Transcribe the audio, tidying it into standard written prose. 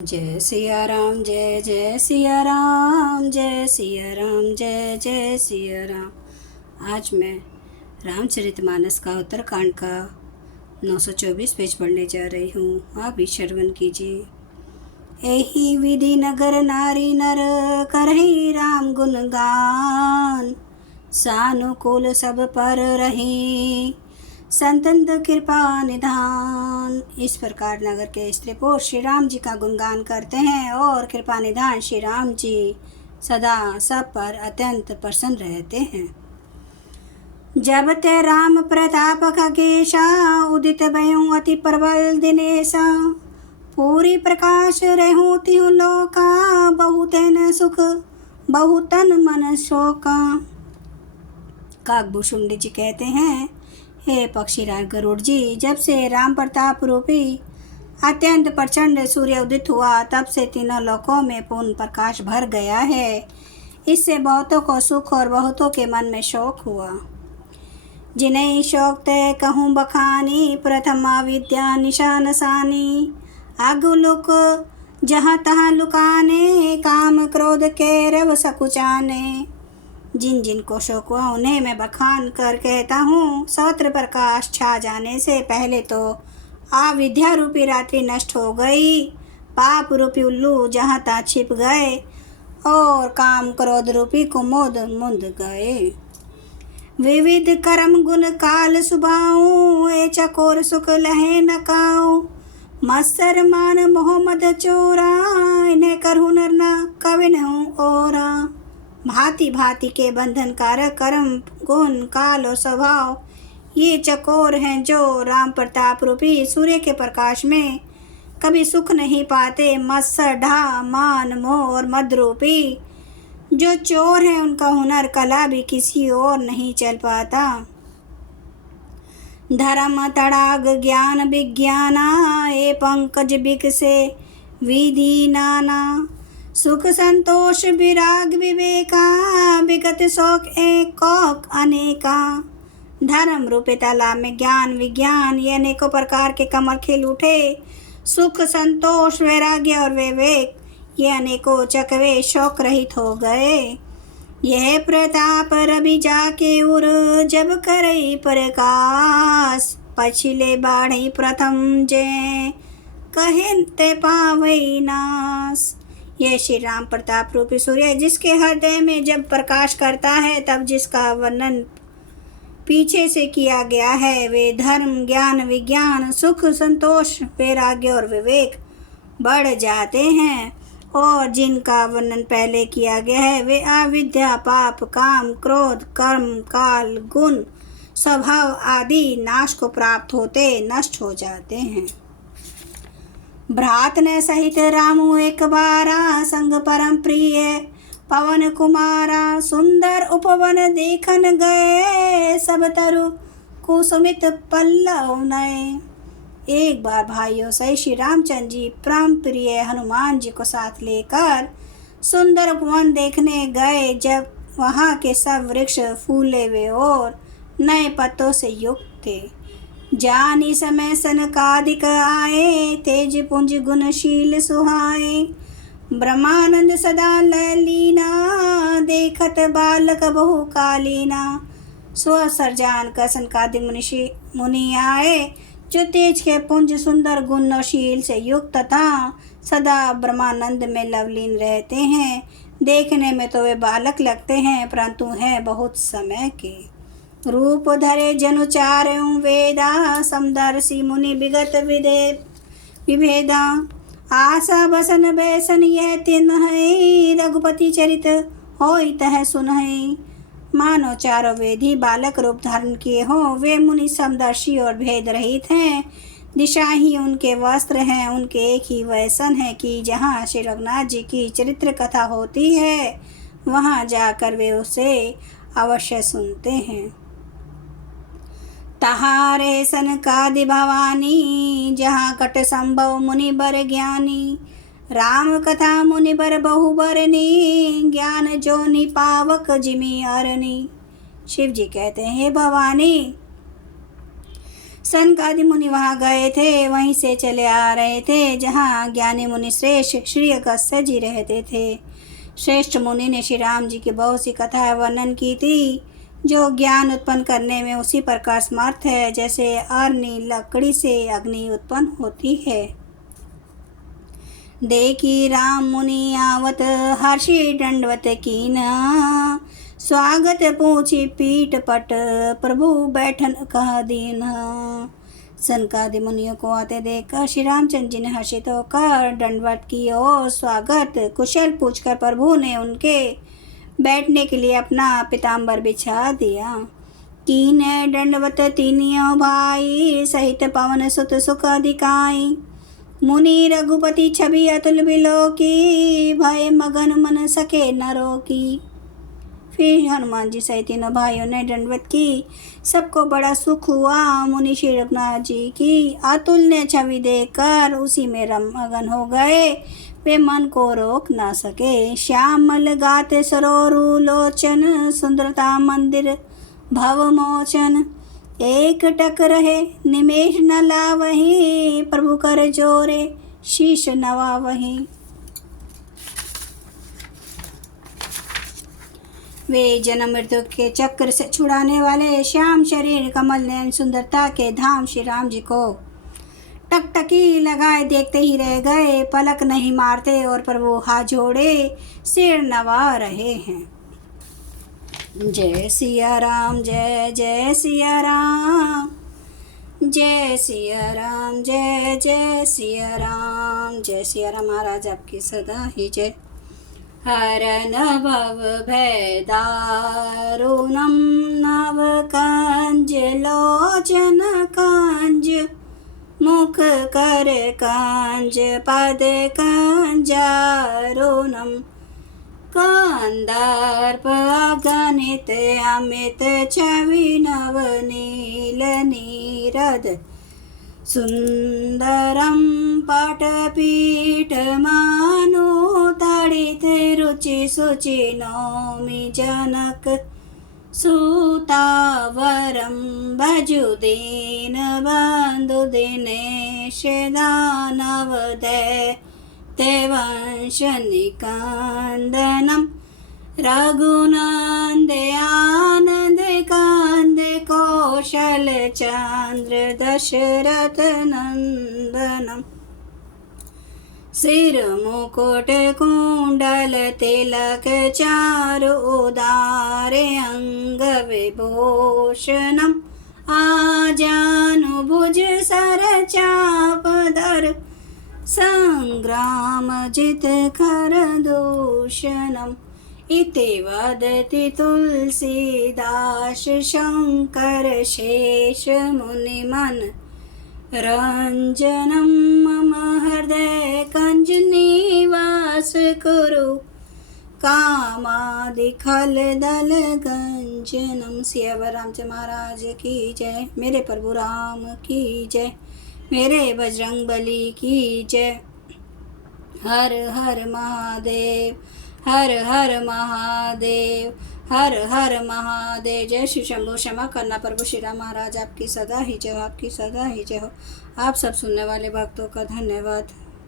जय सिया राम, जय जय सिया राम, जय सिया राम, जय जय सिया राम। आज मैं रामचरितमानस का उत्तरकांड का 924 पेज पढ़ने जा रही हूँ। आप भी श्रवण कीजिए। एहि विधि नगर नारी नर करहि राम गुण गान, सानुकूल सब पर रही संतन कृपा निधान। इस प्रकार नगर के स्त्री पुरुष श्री राम जी का गुणगान करते हैं और कृपा निधान श्री राम जी सदा सब पर अत्यंत प्रसन्न रहते हैं। जब ते राम प्रताप खगेशा, उदित भयउ अति प्रबल दिनेशा, पूरी प्रकाश रहूं तिहु लोका, बहुतन सुख बहुतन मन शोका। काकभूषुंडी जी कहते हैं, हे पक्षीराज गरुड़ जी, जब से राम प्रताप रूपी अत्यंत प्रचंड सूर्य उदित हुआ, तब से तीनों लोकों में पूर्ण प्रकाश भर गया है। इससे बहुतों को सुख और बहुतों के मन में शोक हुआ। जिन्हें शोक तय कहूँ बखानी, प्रथमा विद्या निशान सानी, अगुलुक जहाँ तहाँ लुकाने, काम क्रोध के रव सकुचाने। जिन जिन को शोक हुआ उन्हें मैं बखान कर कहता हूँ, सौत्र प्रकाश छा जाने से पहले तो अविद्या रूपी रात्रि नष्ट हो गई, पाप रूपी उल्लू जहाँ तहाँ छिप गए और काम क्रोध रूपी कुमुद मुंद गए। विविध कर्म गुण काल सुभाऊं, ए चकोर सुख लहे नकाऊं, मत्सर मान मोहम्मद चोरा, इन्हें करहु नर ना कविन हूँ ओरा। भांति भांति के बंधन कारक कर्म गुण काल और स्वभाव ये चकोर हैं, जो राम प्रताप रूपी सूर्य के प्रकाश में कभी सुख नहीं पाते। मत्सर ढा मान मोह और मद रूपी जो चोर हैं, उनका हुनर कला भी किसी और नहीं चल पाता। धर्म तड़ाग ज्ञान विज्ञाना, ए पंकज बिक से विधि नाना, सुख संतोष विराग विवेका, विगत शोक एक कौक अनेका। धर्म रूपे तालाब में ज्ञान विज्ञान ये अनेकों प्रकार के कमल खिल उठे। सुख संतोष वैराग्य और विवेक ये अनेकों चकवे शोक रहित हो गए। यह प्रताप रवि जाके उर, जब करई प्रकाश, पछिले बाढ़ी प्रथम जय, कहे ते पावई नाश। यह श्री राम प्रताप रूपी सूर्य जिसके हृदय में जब प्रकाश करता है, तब जिसका वर्णन पीछे से किया गया है, वे धर्म ज्ञान विज्ञान सुख संतोष वैराग्य और विवेक बढ़ जाते हैं। और जिनका वर्णन पहले किया गया है, वे अविद्या पाप काम क्रोध कर्म काल गुण स्वभाव आदि नाश को प्राप्त होते नष्ट हो जाते हैं। भ्रात ने सहित रामु एक बारा, संग परम प्रिय पवन कुमारा, सुंदर उपवन देखन गए, सब तरु कुसुमित पल्लव नए। एक बार भाइयों सही श्री रामचंद्र जी परम प्रिय हनुमान जी को साथ लेकर सुंदर उपवन देखने गए। जब वहाँ के सब वृक्ष फूले हुए और नए पत्तों से युक्त थे, जानी समय सनकादिक आए, तेज पुंज गुणशील सुहाए। ब्रह्मानंद सदा ललीना, देखत बालक बहु कालीना। स्वसर जान कर सनकादिक मुनि आए, जो तेज के पुंज सुंदर गुणशील से युक्त तथा सदा ब्रह्मानंद में लवलीन रहते हैं। देखने में तो वे बालक लगते हैं, परंतु हैं बहुत समय के। रूप धरे जनु चारयों वेदा, समदर्शी मुनि विगत विभेदा। आशा बसन बैसन यह तिन्है, रघुपति चरित होई तह सुनहि। मानो चारों वेदी बालक रूप धारण किए हो, वे मुनि समदर्शी और भेद रहित हैं। दिशा ही उनके वस्त्र हैं, उनके एक ही वैसन है कि जहाँ श्री रघुनाथ जी की चरित्र कथा होती है, वहाँ जाकर वे उसे अवश्य सुनते हैं। तहारे सनकादि भवानी, जहाँ कट संभव मुनि बर ज्ञानी। राम कथा मुनि बर बहु बरनी, ज्ञान जो निपावक जिमि अरनी। शिव जी कहते हैं, हे भवानी, सनकादि मुनि वहाँ गए थे। वहीं से चले आ रहे थे जहाँ ज्ञानी मुनि श्रेष्ठ श्री अगस्त्य जी रहते थे। श्रेष्ठ मुनि ने श्री राम जी की बहुत सी कथाएं वर्णन की थी, जो ज्ञान उत्पन्न करने में उसी प्रकार समर्थ है जैसे अरनी लकड़ी से अग्नि उत्पन्न होती है। देखी राम मुनि आवत हर्षि दंडवत कीना, स्वागत पूछी पीठ पट प्रभु बैठन कह दीन। सनकादि मुनियों को आते देखकर श्री रामचंद्र जी ने हर्षित होकर दंडवत की और स्वागत कुशल पूछकर प्रभु ने उनके बैठने के लिए अपना पीताम्बर बिछा दिया। कीन दंडवत तीनियों भाई, सहित पवन सुत सुख अधिकाई। मुनि रघुपति छवि अतुल बिलो की, भय मगन मन सके न रोकी। फिर हनुमान जी सहित तीनों भाइयों ने दंडवत की। सबको बड़ा सुख हुआ। मुनि श्री रघुनाथ जी की अतुलनीय छवि देखकर उसी में मगन हो गए। वे मन को रोक न सके। श्यामल गाते सरोरु लोचन, सुंदरता मंदिर भव मोचन। एक टक रहे निमेष न लावही, प्रभु कर जोरे शीश नवावही। वे जन्म मृत्यु के चक्र से छुड़ाने वाले श्याम शरीर कमल नयन सुंदरता के धाम श्री राम जी को टकटकी लगाए देखते ही रह गए। पलक नहीं मारते और प्रभु हाथ जोड़े सिर नवा रहे हैं। जय सिया राम, जय जय सिया राम, जय सिया राम, जय जय सिया राम। जय सिया राम महाराज आपकी सदा ही जय। हरन भव भय दारुणं, नव कंज लोचन कंज, मुख कर कंज पद कंजारुणं। कंदर्प अगणित अमित छवि नवनील नीरद, सुंदरम पटपीठ मानो तड़ित रुचि सुचि नौमि जनक सुतावरम। भजु दीन बंधु दिनेश दानव दैत्य वंश निकंदनम। रघुनंद आनंद कंद कौशल चंद्र दशरथ नंदनम। सिर मुकुट कुंडल तिलक चारु उदारे अंग विभूषणम। आजानु भुज सर चाप धर, संग्राम जित कर दूषणम। इति वदति तुलसीदास शंकर शेष मुनि मन रंजनम। मम हृदय कंज निवास कुरु, कामादि खल दल गंजनम। सियावर रामचंद्र महाराज की जय। मेरे प्रभु राम की जय। मेरे बजरंग बली की जय। हर हर महादेव, हर हर महादेव, हर हर महादेव। जय श्री शंभु। क्षमा करना प्रभु श्री राम महाराज आपकी सदा ही जय हो, आपकी सदा ही जय हो। आप सब सुनने वाले भक्तों का धन्यवाद।